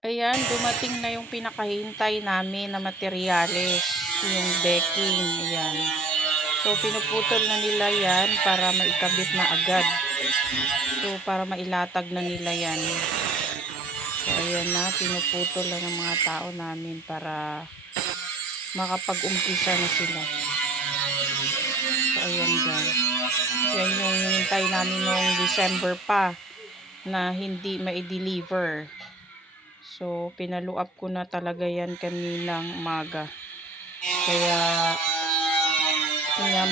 Ayan, dumating na yung pinakahintay namin na materyales, yung decking, ayan. So, pinuputol na nila yan para maikabit na agad. So, para mailatag na nila yan. So, ayan na, pinuputol na ng mga tao namin para makapag-umpisa na sila. So, ayan guys. Yan yung hinintay namin noong December pa na hindi ma-deliver. So, pinaluap ko na talaga yan kaninang umaga. Kaya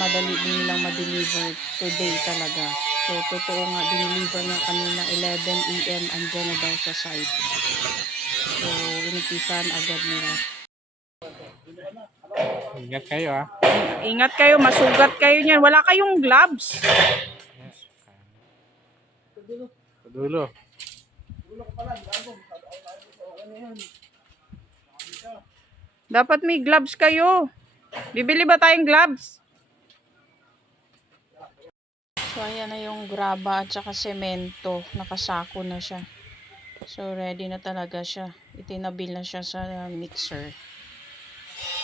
madali din nilang ma-deliver today talaga. So, totoo nga, dineliver nga kanina 11 AM andyan na daw sa site. So, inumpisan agad nila. Ingat kayo ah. Ingat kayo, masugat kayo niyan. Wala kayong gloves. Padulo. Dapat may gloves kayo. Bibili ba tayong gloves? So, ayan na yung graba at saka semento. Nakasako na siya. So, ready na talaga siya. Itinabil na siya sa mixer.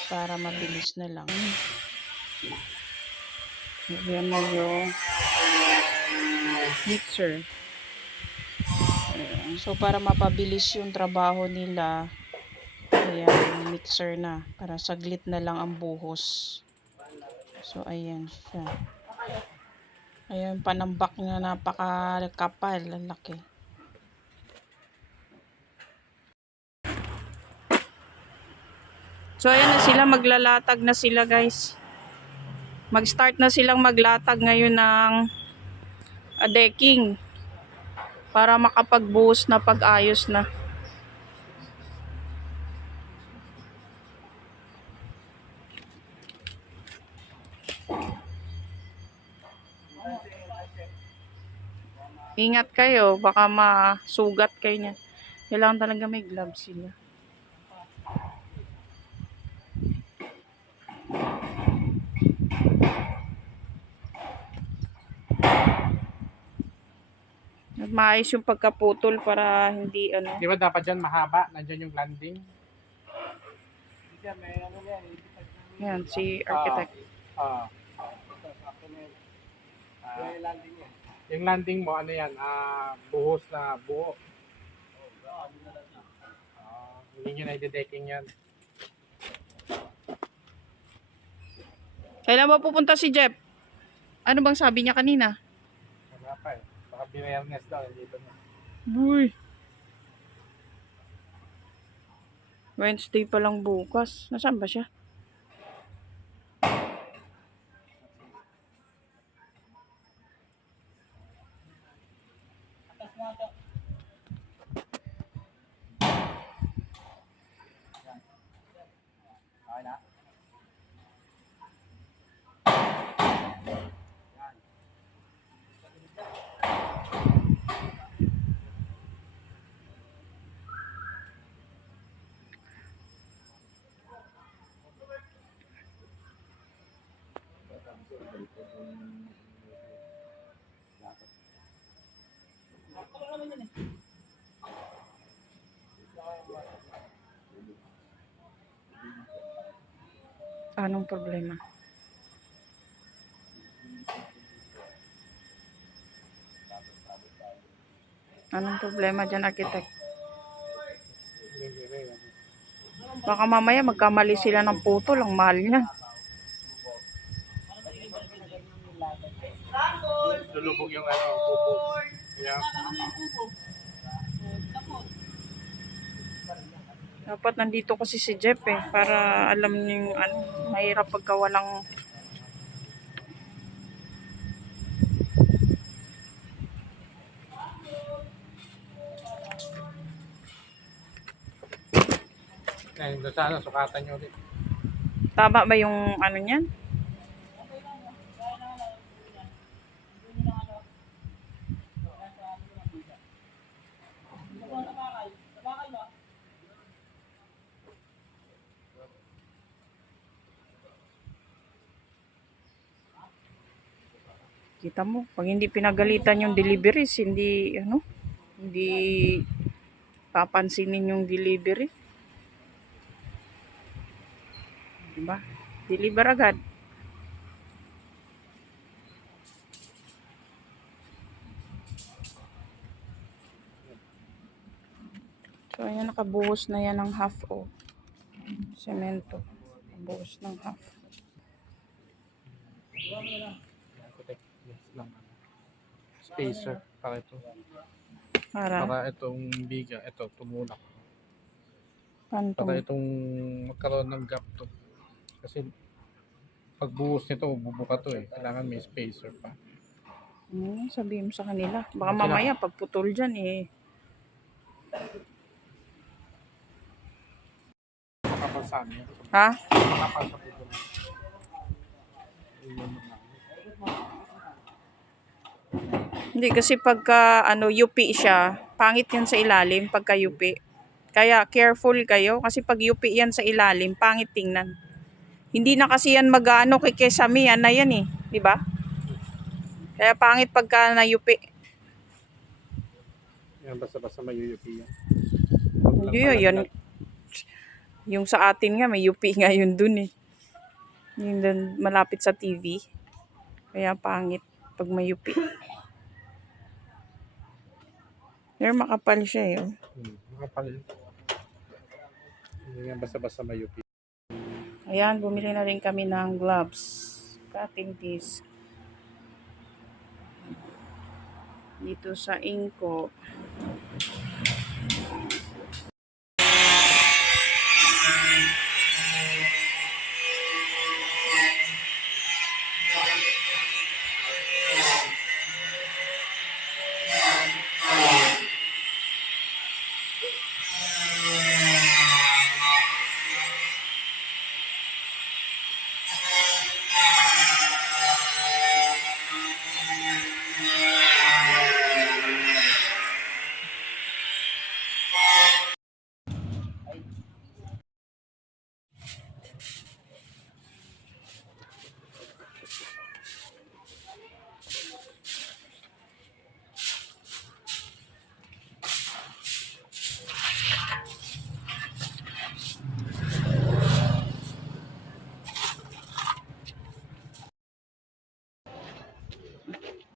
Para mabilis na lang. Ayan na yung mixer. Ayan. So, para mapabilis yung trabaho nila, ayan, mixer na. Para saglit na lang ang buhos. So, ayan siya. Ayan, panambak niya, napakakapal. Ang laki. So, ayan na sila. Maglalatag na sila, guys. Mag-start na silang maglatag ngayon ng decking. Para makapagbuhos na pag-ayos na. Ingat kayo, baka masugat kayo niyan. Kailangan talaga may gloves sila. At maayos yung pagkaputol para hindi ano. Di ba dapat dyan mahaba? Nandyan yung landing. Yan, si architect. Yung landing mo, ano yan? Buhos na buo. Hindi nyo na i-decking yan. Kailan ba pupunta si Jeff? Ano bang sabi niya kanina? Wala pa eh. Baka Biyernes daw. Dito na. Uy. Wednesday pa lang bukas. Nasaan ba siya? Anong problema? Anong problema dyan, architect? Baka mamaya magkamali sila ng putol. Ang mahal niyan. Lulubog yung ano, bubo. Kaya, Dapat nandito kasi si Jeff eh. Para alam niyo yung ano, mahirap pagka walang... doon sa ano, sukatan nyo ulit. Tama ba yung ano niyan? Kita mo, pag hindi pinagalitan yung deliveries, hindi, ano, hindi papansinin yung delivery. Diba? Deliver agad. So, ayan, nakabuhos na yan ng half o. Semento. Buhos ng half. Yes lang. Spacer. Para ito. Para Para itong biga. Ito, tumulak. Para pantong. itong magkaroon ng gap to. Kasi pagbuhos nito, bubuka to eh. Kailangan may spacer pa. Sabihin mo sa kanila. Baka Sila- mamaya pagputol dyan eh. Makapal sa amin. Ha? Makapal sa puto. Hindi kasi pagka UP siya, pangit yun sa ilalim pagka UP. Kaya careful kayo kasi pag UP yan sa ilalim, pangit tingnan. Hindi na kasi yan mag-ano kay Kesame, yan na yan eh, di ba? Kaya pangit pagka na UP. Yan, basta-basta may UUP yan. Hindi yan. Yung sa atin nga, may UP nga yun dun eh. Yung dun, malapit sa TV. Kaya pangit pag may UP. Pero makapal siya eh. Makapal. Yan, basta-basta may UUP. Ayan, bumili na rin kami ng gloves. Cutting disc. Dito sa Inco.